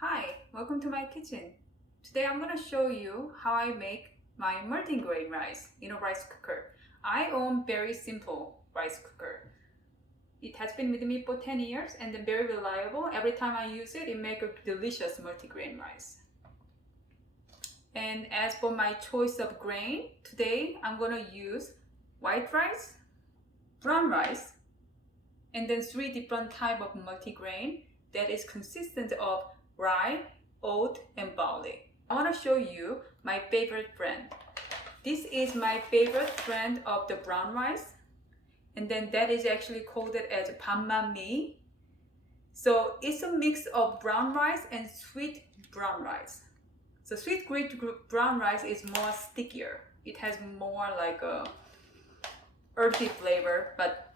Hi, welcome to my kitchen. Today I'm going to show you how I make my multigrain rice in a rice cooker. I own very simple rice cooker. It has been with me for 10 years and then very reliable. Every time I use it, it makes a delicious multigrain rice. And as for my choice of grain, today I'm going to use white rice, brown rice, and then 3 different types of multigrain that is consistent of rye, oat, and barley. I want to show you my favorite brand. This is my favorite brand of the brown rice, and then that is actually called as 반만미. So it's a mix of brown rice and sweet brown rice. So sweet brown rice is more stickier. It has more like a earthy flavor, but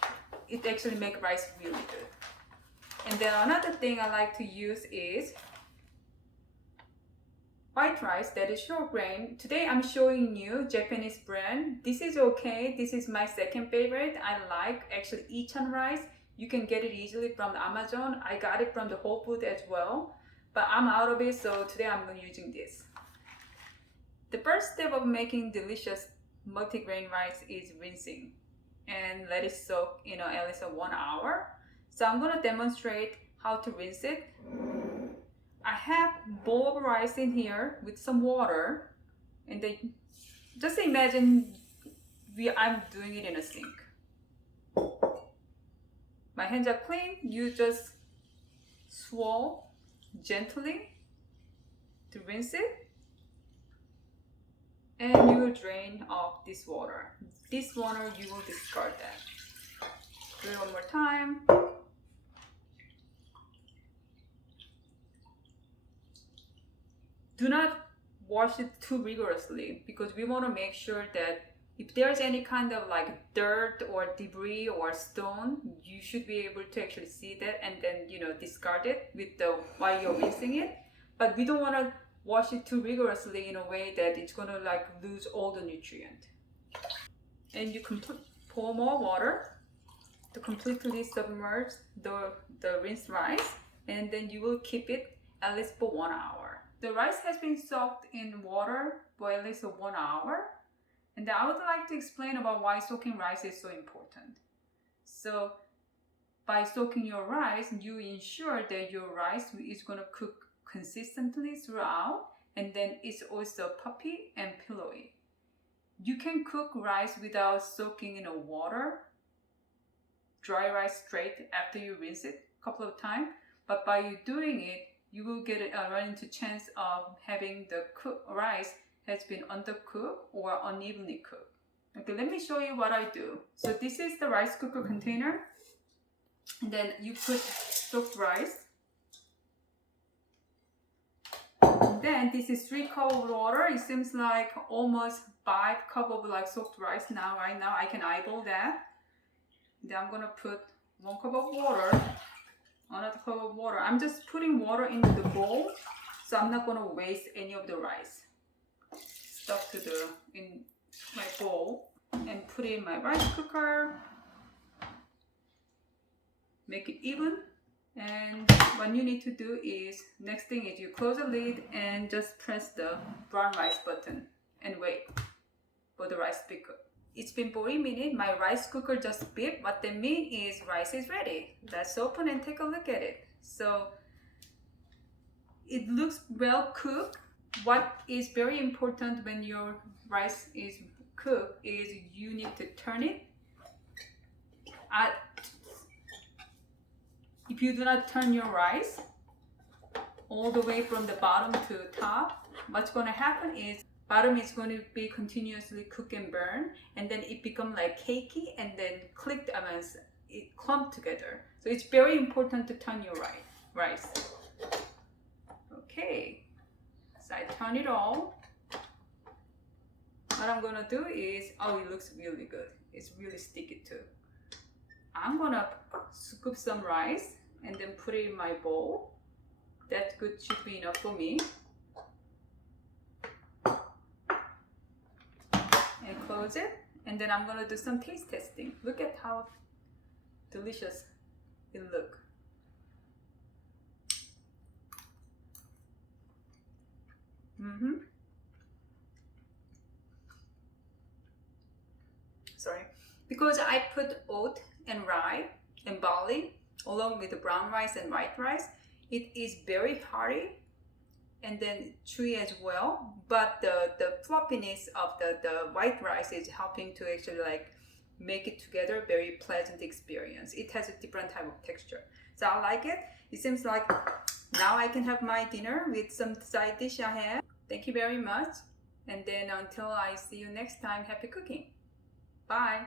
it actually makes rice really good. And then another thing I like to use is white rice that is short grain. Today I'm showing you Japanese brand. This is okay. This is my second favorite. I like actually Ichan rice. You can get it easily from Amazon. I got it from the Whole Foods as well, but I'm out of it, so today I'm using this. The first step of making delicious multigrain rice is rinsing and let it soak at least 1 hour. So I'm going to demonstrate how to rinse it. I have a bowl of rice in here with some water, and then just imagine I'm doing it in a sink. My hands are clean. You just swirl gently to rinse it, and you will drain off this water. This water, you will discard that. Do it one more time. Do not wash it too rigorously because we want to make sure that if there's any kind of like dirt or debris or stone, you should be able to actually see that and then discard it while you're rinsing it. But we don't want to wash it too rigorously in a way that it's going to like lose all the nutrient. And you can pour more water to completely submerge the rinsed rice, and then you will keep it at least for 1 hour. The rice has been soaked in water for at least 1 hour, and I would like to explain about why soaking rice is so important. So by soaking your rice, you ensure that your rice is going to cook consistently throughout, and then it's also puffy and pillowy. You can cook rice without soaking in water, dry rice straight after you rinse it a couple of times, but by you doing it, you will run into chance of having the rice has been undercooked or unevenly cooked. Okay, let me show you what I do. So this is the rice cooker container. And then you put soaked rice. And then this is 3 cups of water. It seems like almost 5 cups of like soaked rice now. Right now I can eyeball that. Then I'm gonna put 1 cup of water. Another cup of water. I'm just putting water into the bowl, so I'm not gonna waste any of the rice. Stuff in my bowl and put it in my rice cooker. Make it even. And what you need to do is, next thing is you close the lid and just press the brown rice button and wait for the rice to cook. It's been 40 minutes, my rice cooker just beeped. What that means is rice is ready. Let's open and take a look at it. So it looks well cooked. What is very important when your rice is cooked is you need to turn it. If you do not turn your rice all the way from the bottom to top, what's going to happen is bottom is going to be continuously cook and burn, and then it becomes like cakey and then it clumped together. So it's very important to turn your rice. Okay, so I turn it all. What I'm gonna do is, it looks really good. It's really sticky too. I'm gonna scoop some rice and then put it in my bowl. That should be enough for me. And close it, and then I'm gonna do some taste testing. Look at how delicious it looks. Sorry, because I put oat and rye and barley along with the brown rice and white rice. It is very hearty and then chewy as well, but the fluffiness of the white rice is helping to actually like make it together very pleasant experience. It has a different type of texture, so I like it. It seems like now I can have my dinner with some side dish I have. Thank you very much, and then until I see you next time, happy cooking. Bye.